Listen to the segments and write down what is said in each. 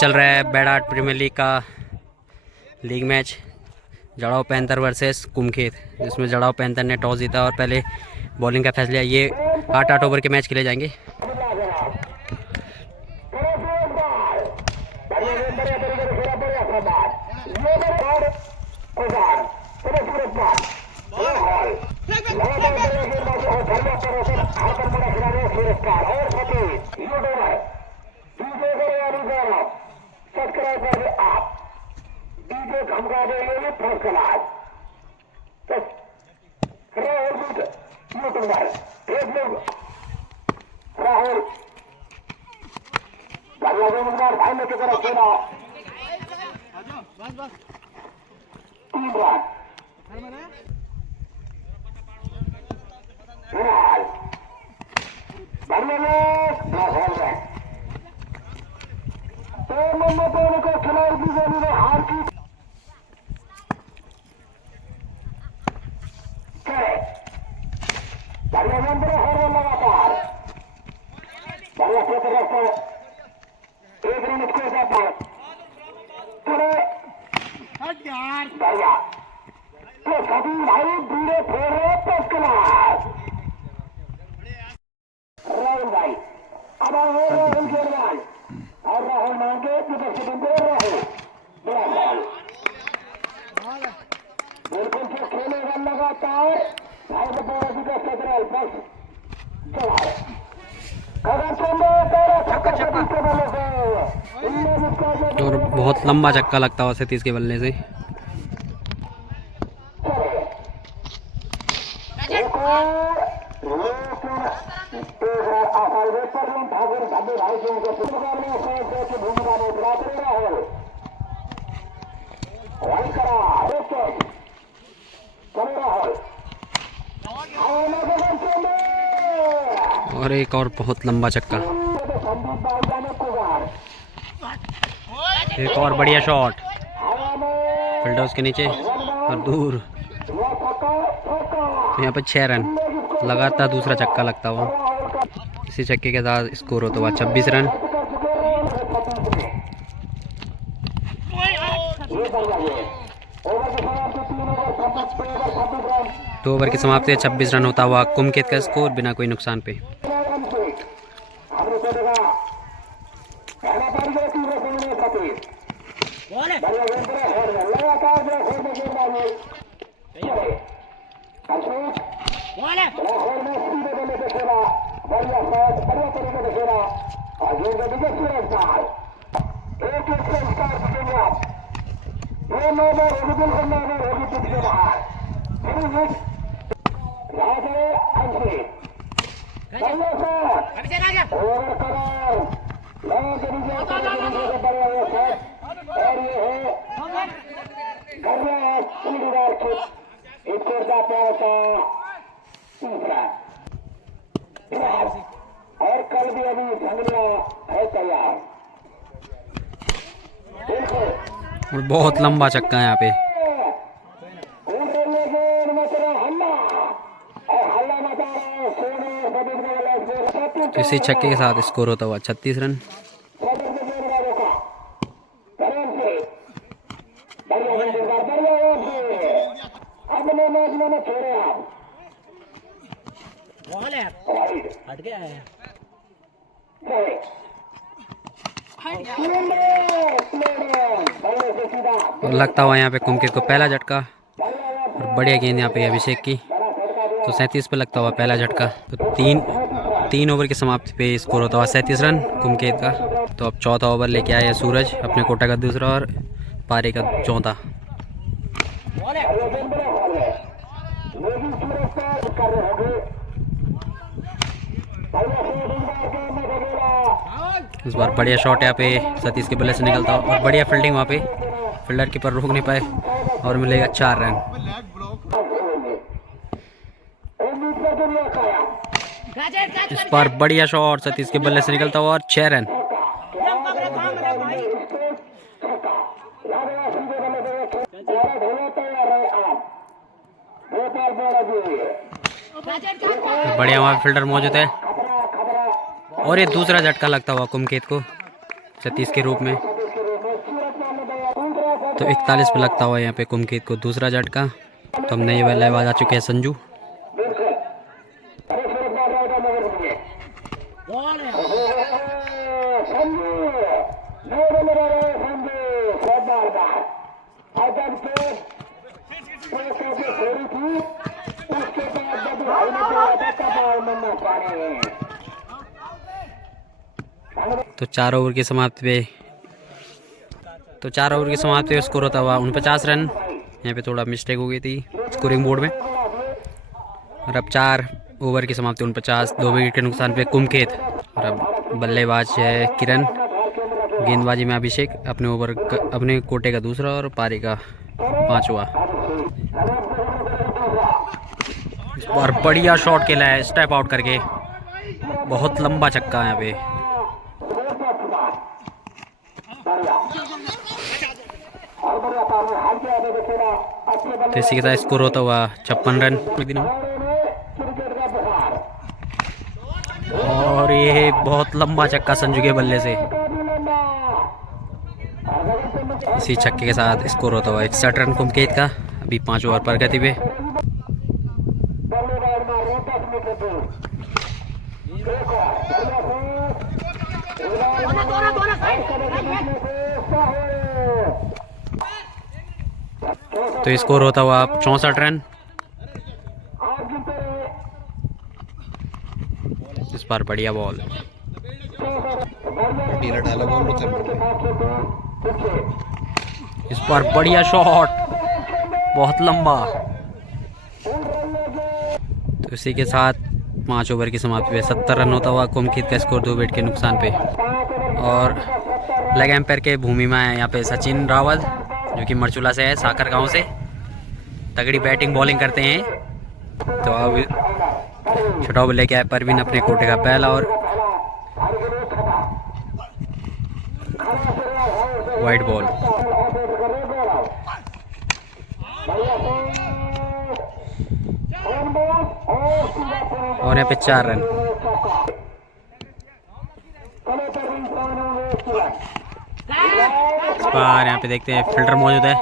चल रहा है बैडाट प्रीमियर लीग का लीग मैच जड़ाव पैंथर वर्सेस कुमखेत, जिसमें जड़ाव पैंथर ने टॉस जीता और पहले बॉलिंग का फैसला। ये 8 ओवर के मैच खेले जाएंगे। और बहुत लंबा चक्का लगता हुआ 37 के बल्ले से। और एक और बहुत लंबा चक्का, एक और बढ़िया शॉट, फील्डर उसके नीचे और दूर। तो यहाँ पर 6 रन लगातार दूसरा चक्का लगता हुआ। इसी चक्के के साथ स्कोर होता हुआ 26 रन। दो ओवर की समाप्ति 26 रन होता हुआ कुमखेत का स्कोर बिना कोई नुकसान पे। और कल भी अभी है तैयार। और बहुत लंबा चक्का है यहाँ पे। इसी छक्के के साथ स्कोर होता हुआ 36 रन। और लगता हुआ यहाँ पे कुमखेत को पहला झटका और बढ़िया गेंद यहाँ पे अभिषेक की। तो 37 पे लगता हुआ पहला झटका। तो तीन ओवर की समाप्ति पे स्कोर होता हुआ 37 रन कुमखेत का। तो अब चौथा ओवर लेके आया सूरज, अपने कोटा का दूसरा और पारी का चौथा। इस बार बढ़िया शॉट यहाँ पे सतीश के बल्ले से निकलता और बढ़िया फील्डिंग वहाँ पे, फील्डर कीपर रोक नहीं पाए और मिलेगा 4 रन। इस बार बढ़िया शॉट सतीश के बल्ले से निकलता हुआ और 6 रन। बढ़िया वहाँ फील्डर मौजूद है और ये दूसरा झटका लगता हुआ कुमखेत को सतीश के रूप में। तो 41 पे लगता हुआ यहाँ पे कुमकेत को दूसरा झटका। तो हम नए बल्लेबाज आ चुके हैं संजू। तो 4 ओवर की समाप्ति पे स्कोर होता हुआ 49 रन। यहाँ पे थोड़ा मिस्टेक हो गई थी स्कोरिंग बोर्ड में। और अब 4 ओवर की समाप्ति 49, 2 विकेट के नुकसान पे कुमकेत। और अब बल्लेबाज है किरण, गेंदबाजी में अभिषेक, अपने कोटे का दूसरा और पारी का 5वां। इस बार बढ़िया शॉट खेला है स्टेप आउट करके, बहुत लंबा छक्का यहाँ पे। तो इसी के साथ स्कोर होता हुआ 56 रन। और ये बहुत लंबा छक्का संजू के बल्ले से। इसी छक्के के साथ स्कोर होता हुआ 61 रन कुमकेत का, अभी 5 ओवर पर गति पे। तो स्कोर होता हुआ 64 रन। इस बार बढ़िया बॉल, इस बार बढ़िया शॉट, बहुत लंबा। तो इसी के साथ 5 ओवर की समाप्ति पे 70 रन होता हुआ कुमकेत का स्कोर 2 विकेट के नुकसान पे। और लेग एम्पायर के भूमि में है यहाँ पे सचिन रावत, जो कि मरचूला से है, साकर गांव से। तगड़ी बैटिंग बॉलिंग करते हैं। तो अब छठा ओवर लेके आए परवीन अपने कोटे का पहला और वाइड बॉल। और यहाँ पे 4 रन। इस बार यहाँ पे देखते हैं फील्डर मौजूद है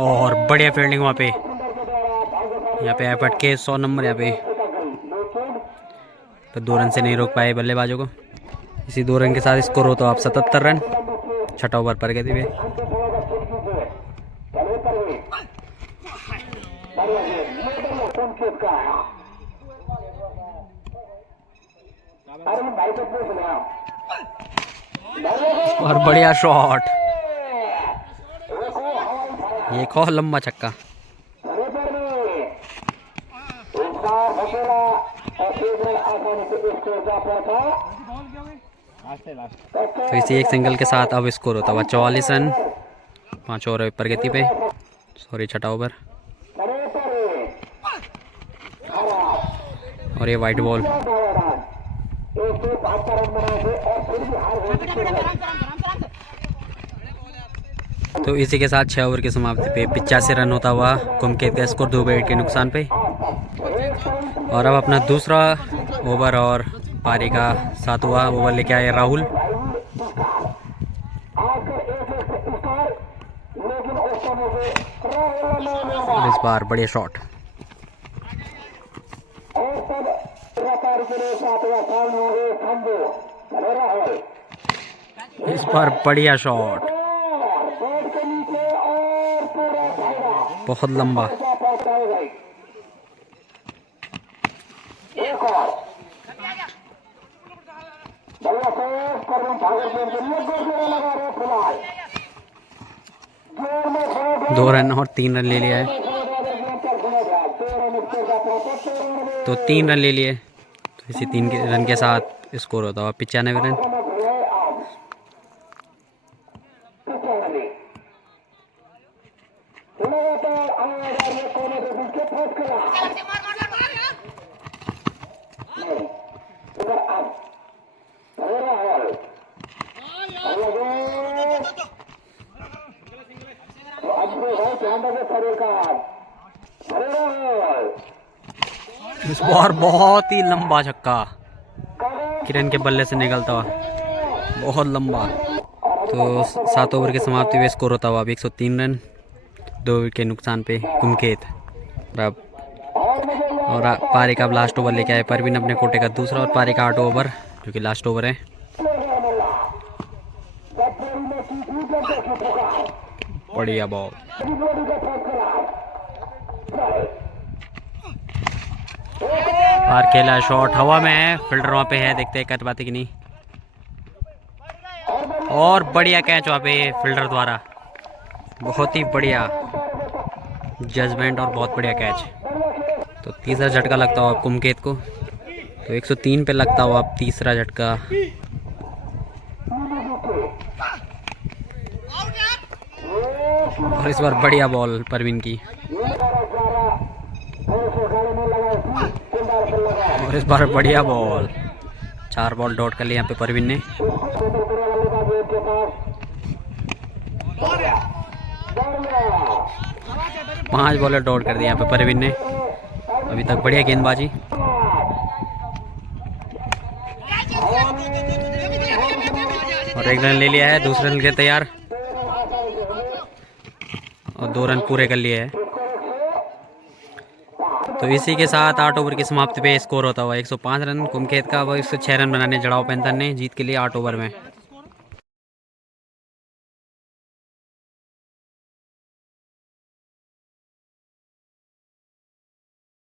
और बढ़िया फील्डिंग वहाँ पे। यहाँ पे एफर्ट के 100 नंबर यहाँ पे। तो 2 रन से नहीं रोक पाए बल्लेबाजों को। इसी 2 रन के साथ स्कोर हो तो आप 77 रन। छठा ओवर पर गए थे। और बढ़िया शॉट, एक और लंबा छक्का। तो इसी एक सिंगल के साथ अब स्कोर होता हुआ 44 रन। 5 ओवर पर गति पे, सॉरी छठा ओवर। और ये वाइट बॉल। तो इसी के साथ 6 ओवर की समाप्ति पे 85 रन होता हुआ कुमकेत का स्कोर 2 विकेट के नुकसान पे। और अब अपना दूसरा ओवर और पारी का 7वां ओवर लेके आए राहुल। इस बार बढ़िया शॉट, इस बार बढ़िया शॉट, बहुत लंबा। दो रन और 3 रन ले लिया है। तो 3 रन ले लिए। तो इसी 3 रन के साथ स्कोर होता हुआ 95 रन। इस बार बहुत ही लंबा छक्का किरण के बल्ले से निकलता हुआ, बहुत लंबा। तो 7 ओवर की समाप्ति पे स्कोर होता हुआ अब 103 रन, 2 विकेट के नुकसान पे कुमकेत। और पारी का अब लास्ट ओवर लेके आए परवीन अपने कोटे का दूसरा और पारी का 8 ओवर जो कि लास्ट ओवर है। बढ़िया बॉल, बाहर खेला, शॉट हवा में है, फील्डर वहाँ पे है, देखते हैं कर पाते कि नहीं। और बढ़िया कैच वहाँ पे फील्डर द्वारा, बहुत ही बढ़िया जजमेंट और बहुत बढ़िया कैच। तो तीसरा झटका लगता हुआ कुमकेत को, तो 103 पे लगता हुआ अब तीसरा झटका। और इस बार बढ़िया बॉल परवीन की, और इस बार बढ़िया बॉल, 4 बॉल डॉट कर लिया यहाँ पे परवीन ने। पांच बॉलर डॉट कर दिया यहाँ पे परवीन ने। अभी तक बढ़िया गेंदबाजी, और 1 रन ले लिया है, दूसरे रन के लिए तैयार, और 2 रन पूरे कर लिए हैं। तो इसी के साथ 8 ओवर की समाप्ति पे स्कोर होता हुआ 105 रन कुमकेत का, अब 106 रन बनाने जड़ाव पैंथर ने जीत के लिए 8 ओवर में।